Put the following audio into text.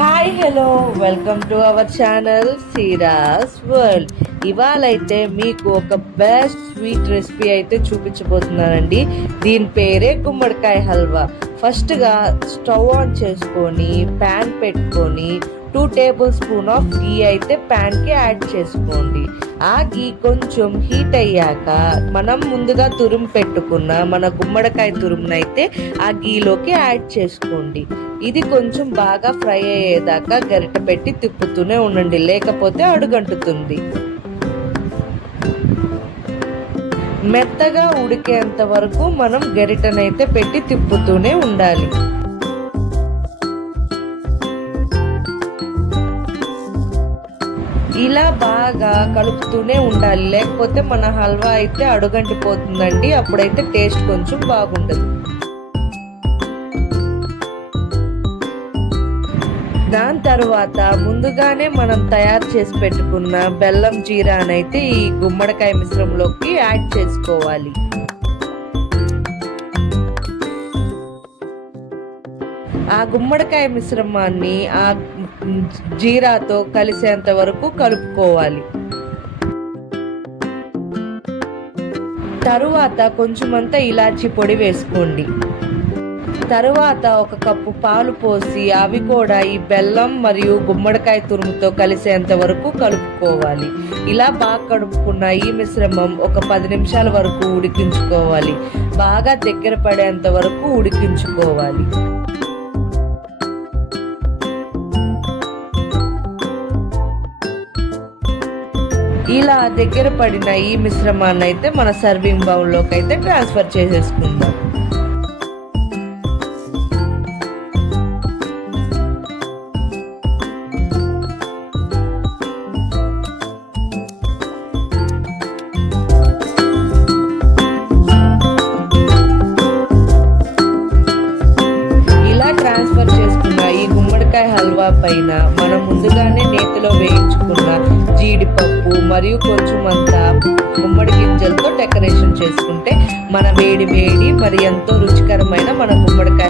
Hi hello welcome to our channel సీరాస్ world ఇవాళైతే మీకు ఒక బెస్ట్ స్వీట్ రెసిపీ అయితే చూపించబోతున్నానండి. దీని పేరే గుమ్మడికాయ హల్వా. ఫస్ట్గా స్టవ్ ఆన్ చేసుకొని ప్యాన్ పెట్టుకొని two tablespoon of ghee అయితే ప్యాన్కి యాడ్ చేసుకోండి. ఆ గీ కొంచెం హీట్ అయ్యాక మనం ముందుగా తురుము పెట్టుకున్న మన గుమ్మడికాయ తురుమునైతే ఆ గీలోకి యాడ్ చేసుకోండి. ఇది కొంచెం బాగా ఫ్రై అయ్యేదాకా గరిట పెట్టి తిప్పుతూనే ఉండండి లేకపోతే అడుగంటుతుంది. మెత్తగా ఉడికేంత వరకు మనం గరిటనైతే పెట్టి తిప్పుతూనే ఉండాలి. ఇలా బాగా కలుపుతూనే ఉండాలి లేకపోతే మన హల్వా అయితే అడుగంటిపోతుందండి అప్పుడైతే టేస్ట్ కొంచెం బాగుండదు. దాని తర్వాత ముందుగానే మనం తయారు చేసి పెట్టుకున్న బెల్లం జీరానైతే ఈ గుమ్మడికాయ మిశ్రమంలోకి యాడ్ చేసుకోవాలి. ఆ గుమ్మడికాయ మిశ్రమాన్ని ఆ జీరాతో కలిసేంత వరకు కలుపుకోవాలి. తరువాత కొంచెమంతా ఇలాచి పొడి వేసుకోండి. తరువాత ఒక కప్పు పాలు పోసి అవి కూడా ఈ బెల్లం మరియు గుమ్మడికాయ తురుముతో కలిసేంత వరకు కలుపుకోవాలి. ఇలా బాగా కలుపుకున్న ఈ మిశ్రమం ఒక పది నిమిషాల వరకు ఉడికించుకోవాలి. బాగా దగ్గర పడేంత వరకు ఉడికించుకోవాలి. ఇలా దగ్గర పడిన ఈ మిశ్రమాన్ని అయితే మన సర్వింగ్ బౌల్లోకి అయితే ట్రాన్స్ఫర్ చేసేసుకుందాం. ఈ హల్వా పైన మనం ముందుగానే నేతిలో వేయించుకున్న జీడిపప్పు మరియు కొంచెం అంతా గుమ్మడి గింజలతో డెకరేషన్ చేసుకుంటే మన వేడి వేడి మరి ఎంతో రుచికరమైన మన గుమ్మడికాయ